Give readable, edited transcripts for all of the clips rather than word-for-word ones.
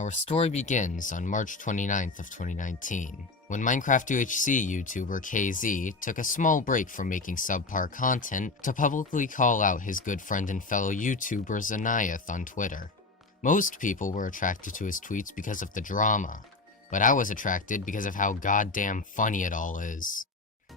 Our story begins on March 29th of 2019, when Minecraft UHC YouTuber Kayzeee took a small break from making subpar content to publicly call out his good friend and fellow YouTuber Zanaeth on Twitter. Most people were attracted to his tweets because of the drama, but I was attracted because of how goddamn funny it all is.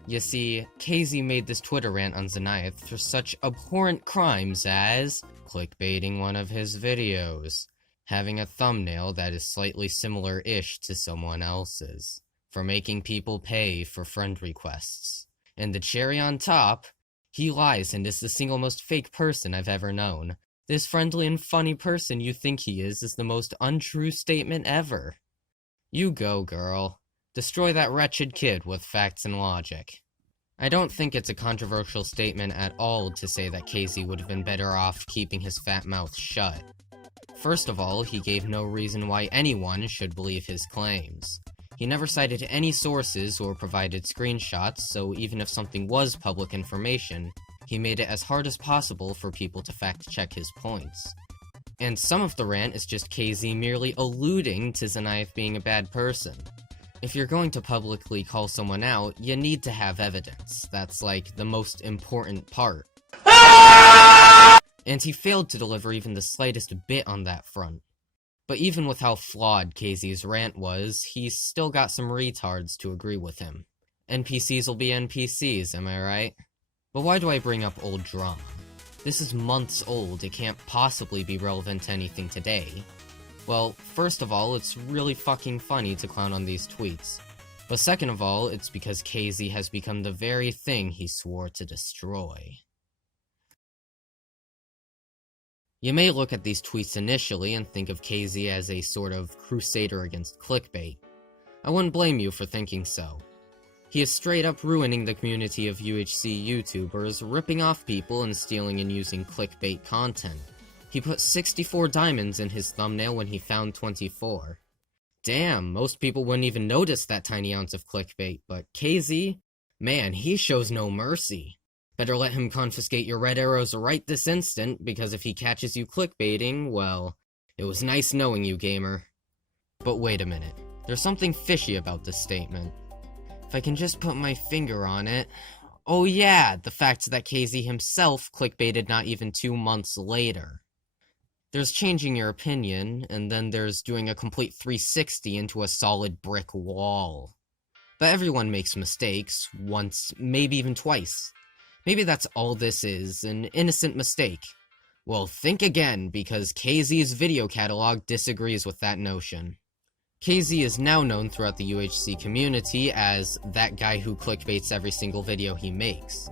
You see, Kayzeee made this Twitter rant on Zanaeth for such abhorrent crimes as clickbaiting one of his videos, having a thumbnail that is slightly similar-ish to someone else's, for making people pay for friend requests. And the cherry on top, he lies and is the single most fake person I've ever known. This friendly and funny person you think he is the most untrue statement ever. You go, girl. Destroy that wretched kid with facts and logic. I don't think it's a controversial statement at all to say that Kayzeee would have been better off keeping his fat mouth shut. First of all, he gave no reason why anyone should believe his claims. He never cited any sources or provided screenshots, so even if something was public information, he made it as hard as possible for people to fact-check his points. And some of the rant is just Kayzeee merely alluding to Zanaeth being a bad person. If you're going to publicly call someone out, you need to have evidence. That's like the most important part. And he failed to deliver even the slightest bit on that front. But even with how flawed Kayzee's rant was, he's still got some retards to agree with him. NPCs will be NPCs, am I right? But why do I bring up old drama? This is months old, it can't possibly be relevant to anything today. Well, first of all, it's really fucking funny to clown on these tweets. But second of all, it's because Kayzeee has become the very thing he swore to destroy. You may look at these tweets initially and think of Kayzeee as a sort of crusader against clickbait. I wouldn't blame you for thinking so. He is straight up ruining the community of UHC YouTubers, ripping off people and stealing and using clickbait content. He put 64 diamonds in his thumbnail when he found 24. Damn, most people wouldn't even notice that tiny ounce of clickbait, but Kayzeee? Man, he shows no mercy. Better let him confiscate your red arrows right this instant, because if he catches you clickbaiting, well, it was nice knowing you, gamer. But wait a minute, there's something fishy about this statement. If I can just put my finger on it... Oh yeah, the fact that Kayzeee himself clickbaited not even 2 months later. There's changing your opinion, and then there's doing a complete 360 into a solid brick wall. But everyone makes mistakes, once, maybe even twice. Maybe that's all this is, an innocent mistake. Well, think again, because Kayzee's video catalog disagrees with that notion. Kayzeee is now known throughout the UHC community as that guy who clickbaits every single video he makes.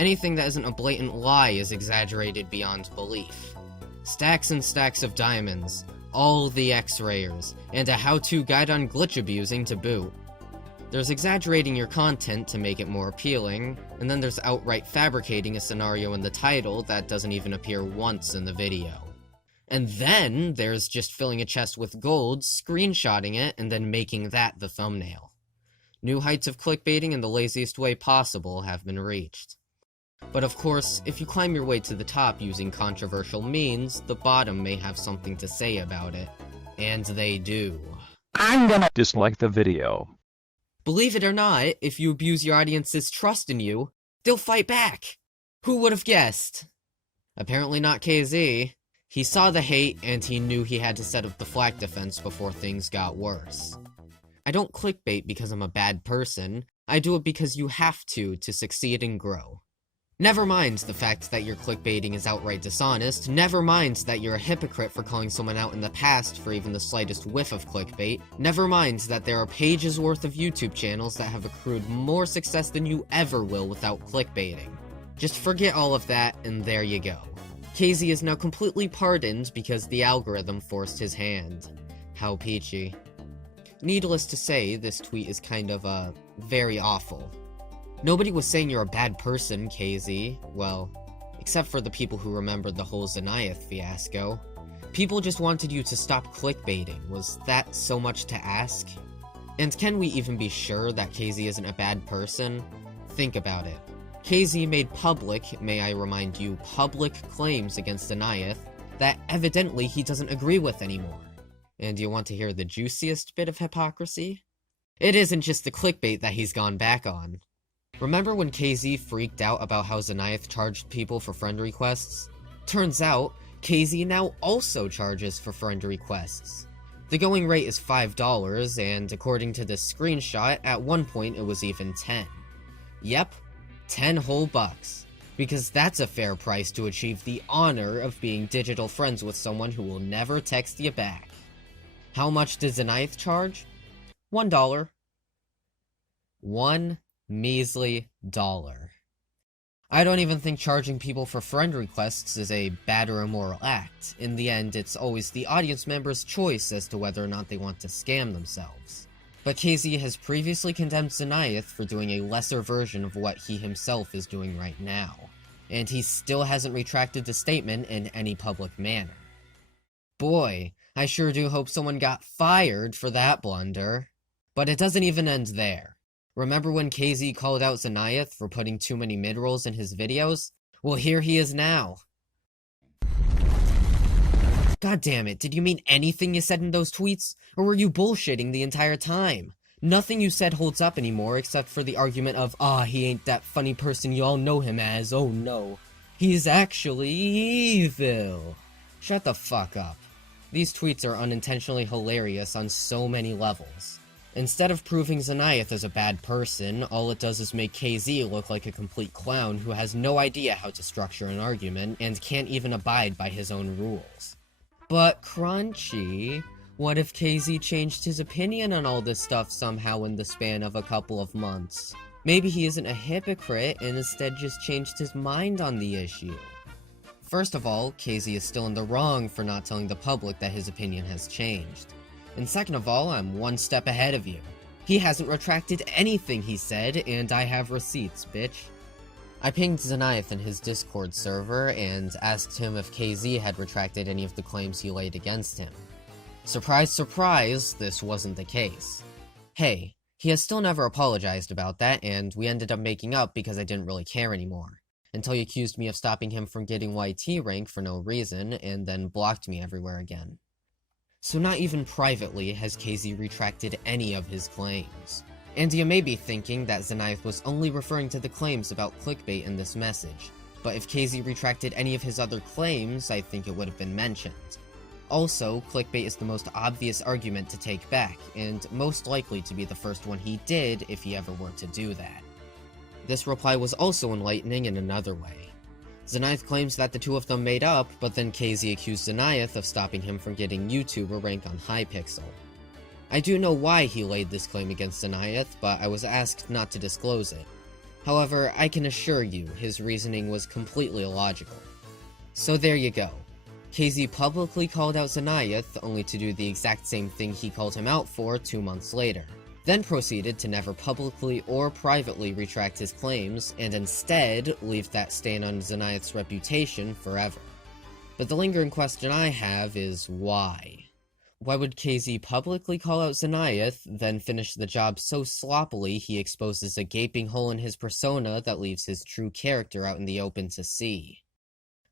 Anything that isn't a blatant lie is exaggerated beyond belief. Stacks and stacks of diamonds, all the X-rayers, and a how-to guide on glitch abusing to boot. There's exaggerating your content to make it more appealing, and then there's outright fabricating a scenario in the title that doesn't even appear once in the video. And then there's just filling a chest with gold, screenshotting it, and then making that the thumbnail. New heights of clickbaiting in the laziest way possible have been reached. But of course, if you climb your way to the top using controversial means, the bottom may have something to say about it. And they do. I'm gonna dislike the video. Believe it or not, if you abuse your audience's trust in you, they'll fight back. Who would have guessed? Apparently not Kayzeee. He saw the hate, and he knew he had to set up the flak defense before things got worse. I don't clickbait because I'm a bad person. I do it because you have to succeed and grow. Never mind the fact that your clickbaiting is outright dishonest, never mind that you're a hypocrite for calling someone out in the past for even the slightest whiff of clickbait, never mind that there are pages worth of YouTube channels that have accrued more success than you ever will without clickbaiting. Just forget all of that, and there you go. Kayzeee is now completely pardoned because the algorithm forced his hand. How peachy. Needless to say, this tweet is kind of, very awful. Nobody was saying you're a bad person, Kayzeee. Well, except for the people who remembered the whole Zanaeth fiasco. People just wanted you to stop clickbaiting. Was that so much to ask? And can we even be sure that Kayzeee isn't a bad person? Think about it. Kayzeee made public, may I remind you, public claims against Zanaeth that evidently he doesn't agree with anymore. And you want to hear the juiciest bit of hypocrisy? It isn't just the clickbait that he's gone back on. Remember when Kayzeee freaked out about how Xanath charged people for friend requests? Turns out, Kayzeee now also charges for friend requests. The going rate is $5, and according to this screenshot, at one point it was even 10. Yep, 10 whole bucks. Because that's a fair price to achieve the honor of being digital friends with someone who will never text you back. How much does Xanath charge? $1. $1 measly dollar. I don't even think charging people for friend requests is a bad or immoral act. In the end, it's always the audience member's choice as to whether or not they want to scam themselves. But Kayzeee has previously condemned Xanath for doing a lesser version of what he himself is doing right now, and he still hasn't retracted the statement in any public manner. Boy, I sure do hope someone got fired for that blunder. But it doesn't even end there. Remember when Kayzeee called out Xanath for putting too many mid-rolls in his videos? Well, here he is now. God damn it, did you mean anything you said in those tweets? Or were you bullshitting the entire time? Nothing you said holds up anymore except for the argument of, he ain't that funny person y'all know him as, oh no. He's actually evil. Shut the fuck up. These tweets are unintentionally hilarious on so many levels. Instead of proving Xanath as a bad person, all it does is make Kayzeee look like a complete clown who has no idea how to structure an argument and can't even abide by his own rules. But Crunchy, what if Kayzeee changed his opinion on all this stuff somehow in the span of a couple of months? Maybe he isn't a hypocrite and instead just changed his mind on the issue. First of all, Kayzeee is still in the wrong for not telling the public that his opinion has changed. And second of all, I'm one step ahead of you. He hasn't retracted anything he said, and I have receipts, bitch. I pinged Xanath in his Discord server and asked him if Kayzeee had retracted any of the claims he laid against him. Surprise, surprise, this wasn't the case. Hey, he has still never apologized about that, and we ended up making up because I didn't really care anymore. Until he accused me of stopping him from getting YT rank for no reason, and then blocked me everywhere again. So not even privately has Kayzeee retracted any of his claims. And you may be thinking that Xanath was only referring to the claims about clickbait in this message, but if Kayzeee retracted any of his other claims, I think it would have been mentioned. Also, clickbait is the most obvious argument to take back, and most likely to be the first one he did if he ever were to do that. This reply was also enlightening in another way. Xanath claims that the two of them made up, but then Kayzeee accused Xanath of stopping him from getting YouTuber rank on Hypixel. I do know why he laid this claim against Xanath, but I was asked not to disclose it. However, I can assure you, his reasoning was completely illogical. So there you go. Kayzeee publicly called out Xanath, only to do the exact same thing he called him out for 2 months later. Then proceeded to never publicly or privately retract his claims, and instead leave that stain on Xanath's reputation forever. But the lingering question I have is why? Why would Kayzeee publicly call out Xanath, then finish the job so sloppily he exposes a gaping hole in his persona that leaves his true character out in the open to see?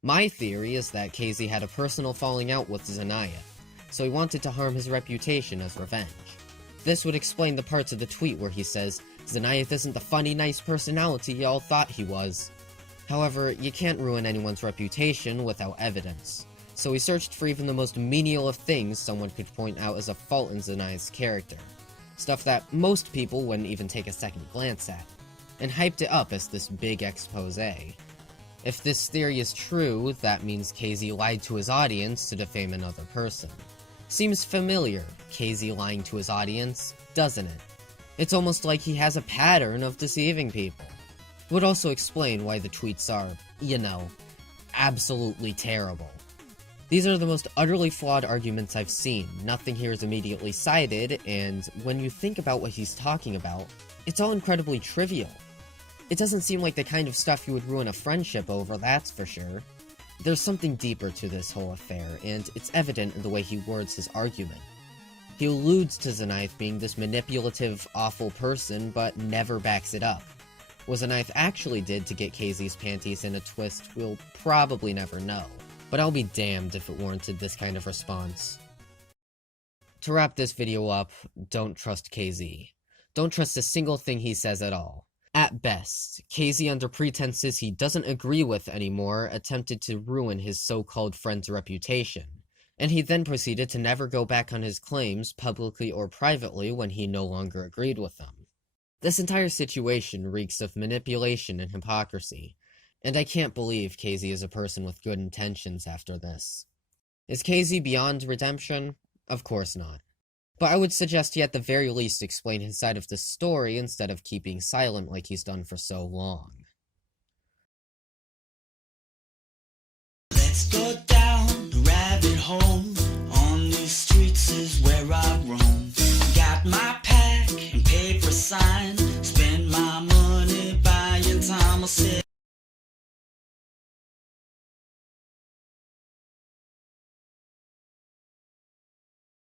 My theory is that Kayzeee had a personal falling out with Xanath, so he wanted to harm his reputation as revenge. This would explain the parts of the tweet where he says, Xanath isn't the funny, nice personality y'all thought he was. However, you can't ruin anyone's reputation without evidence, so he searched for even the most menial of things someone could point out as a fault in Xanath's character. Stuff that most people wouldn't even take a second glance at, and hyped it up as this big expose. If this theory is true, that means Kayzeee lied to his audience to defame another person. Seems familiar, Kayzeee lying to his audience, doesn't it? It's almost like he has a pattern of deceiving people. Would also explain why the tweets are, absolutely terrible. These are the most utterly flawed arguments I've seen, nothing here is immediately cited, and when you think about what he's talking about, it's all incredibly trivial. It doesn't seem like the kind of stuff you would ruin a friendship over, that's for sure. There's something deeper to this whole affair, and it's evident in the way he words his argument. He alludes to Xanath being this manipulative, awful person, but never backs it up. What Xanath actually did to get Kayzee's panties in a twist, we'll probably never know, but I'll be damned if it warranted this kind of response. To wrap this video up, don't trust Kayzeee. Don't trust a single thing he says at all. At best, Kayzeee, under pretenses he doesn't agree with anymore, attempted to ruin his so-called friend's reputation, and he then proceeded to never go back on his claims, publicly or privately, when he no longer agreed with them. This entire situation reeks of manipulation and hypocrisy, and I can't believe Kayzeee is a person with good intentions after this. Is Kayzeee beyond redemption? Of course not. But I would suggest he at the very least explain his side of the story instead of keeping silent like he's done for so long. Let's go down the rabbit hole.